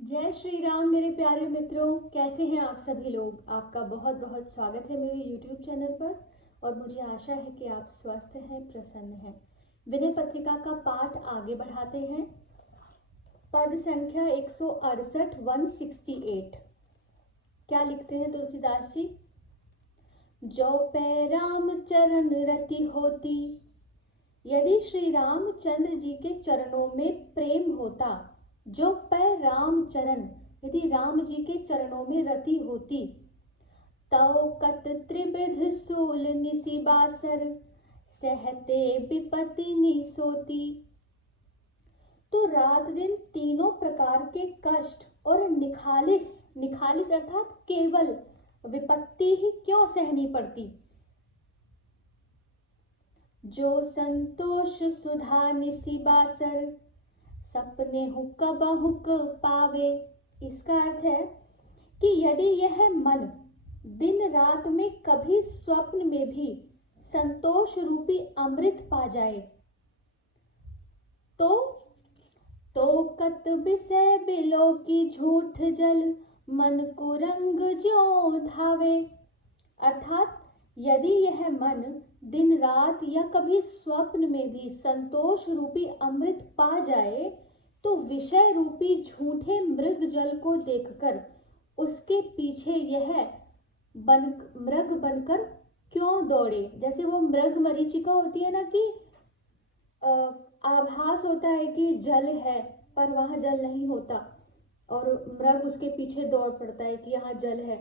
जय श्री राम मेरे प्यारे मित्रों, कैसे हैं आप सभी लोग। आपका बहुत बहुत स्वागत है मेरे YouTube चैनल पर और मुझे आशा है कि आप स्वस्थ हैं, प्रसन्न हैं। विनय पत्रिका का पाठ आगे बढ़ाते हैं। पद संख्या 168 168। क्या लिखते हैं तुलसीदास जी? जो पै राम चरण रति होती। यदि श्री रामचंद्र जी के चरणों में प्रेम होता, जो पै राम चरण, यदि राम जी के चरणों में रति होती, तौ कत त्रिविध सूल निसिबासर, सहते विपत्ति निसोती। तो रात दिन तीनों प्रकार के कष्ट और निखालिस अर्थात केवल विपत्ति ही क्यों सहनी पड़ती। जो संतोष सुधा निसिबासर, सपने हुक बहुक पावे। इसका अर्थ है कि यदि यह मन दिन रात में कभी स्वप्न में भी संतोष रूपी अमृत पा जाए तो कत विषय बिलो की झूठ जल, मन को रंग जो धावे। अर्थात यदि यह मन दिन रात या कभी स्वप्न में भी संतोष रूपी अमृत पा जाए तो विषय रूपी झूठे मृग जल को देखकर उसके पीछे यह मृग बनकर क्यों दौड़े। जैसे वो मृग मरीचिका होती है ना, कि आभास होता है कि जल है पर वहां जल नहीं होता और मृग उसके पीछे दौड़ पड़ता है कि यहाँ जल है।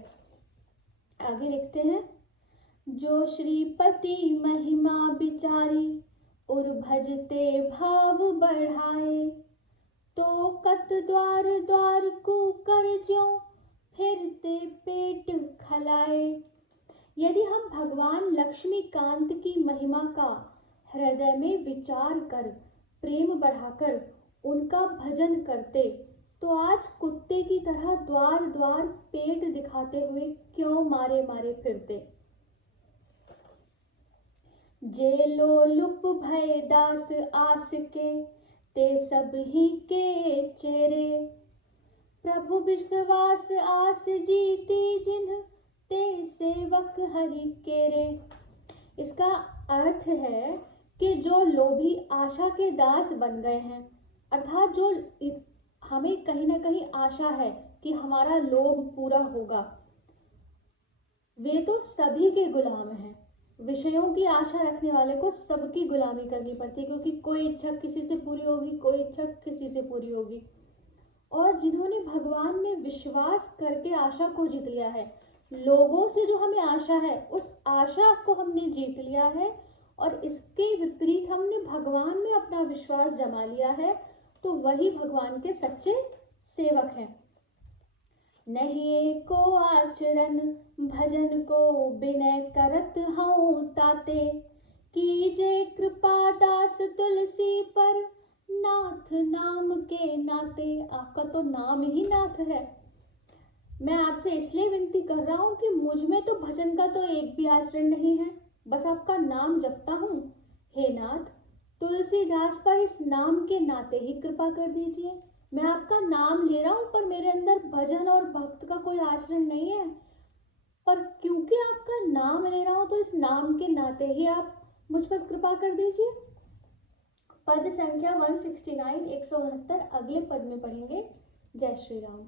आगे लिखते हैं, जो श्रीपति महिमा बिचारी, और भजते भाव बढ़ाए, तो कत द्वार द्वार को कर ज्यों, फिरते पेट खलाए। यदि हम भगवान लक्ष्मीकांत की महिमा का हृदय में विचार कर प्रेम बढ़ाकर उनका भजन करते तो आज कुत्ते की तरह द्वार द्वार पेट दिखाते हुए क्यों मारे मारे फिरते। जे लोलुप भय दास आस के, ते सब ही के चेरे, प्रभु विश्वास आस जीती जिन्ह, ते सेवक हरि केरे। इसका अर्थ है कि जो लोभी आशा के दास बन गए हैं, अर्थात जो हमें कहीं ना कहीं आशा है कि हमारा लोभ पूरा होगा, वे तो सभी के गुलाम हैं। विषयों की आशा रखने वाले को सबकी गुलामी करनी पड़ती है, क्योंकि कोई इच्छा किसी से पूरी होगी, कोई इच्छा किसी से पूरी होगी। और जिन्होंने भगवान में विश्वास करके आशा को जीत लिया है, लोगों से जो हमें आशा है उस आशा को हमने जीत लिया है और इसके विपरीत हमने भगवान में अपना विश्वास जमा लिया है, तो वही भगवान के सच्चे सेवक हैं। नहीं को आचरण भजन को, विनय करत हूँ ताते, कीजे कृपा दास तुलसी पर, नाथ नाम के नाते। आपका तो नाम ही नाथ है। मैं आपसे इसलिए विनती कर रहा हूँ कि मुझ में तो भजन का तो एक भी आचरण नहीं है, बस आपका नाम जपता हूँ। हे नाथ, तुलसीदास पर इस नाम के नाते ही कृपा कर दीजिए। मैं आपका नाम ले रहा हूँ पर मेरे अंदर भजन और भक्त का कोई आचरण नहीं है, पर क्योंकि आपका नाम ले रहा हूँ तो इस नाम के नाते ही आप मुझ पर कृपा कर दीजिए। पद संख्या 169 169 अगले पद में पढ़ेंगे। जय श्री राम।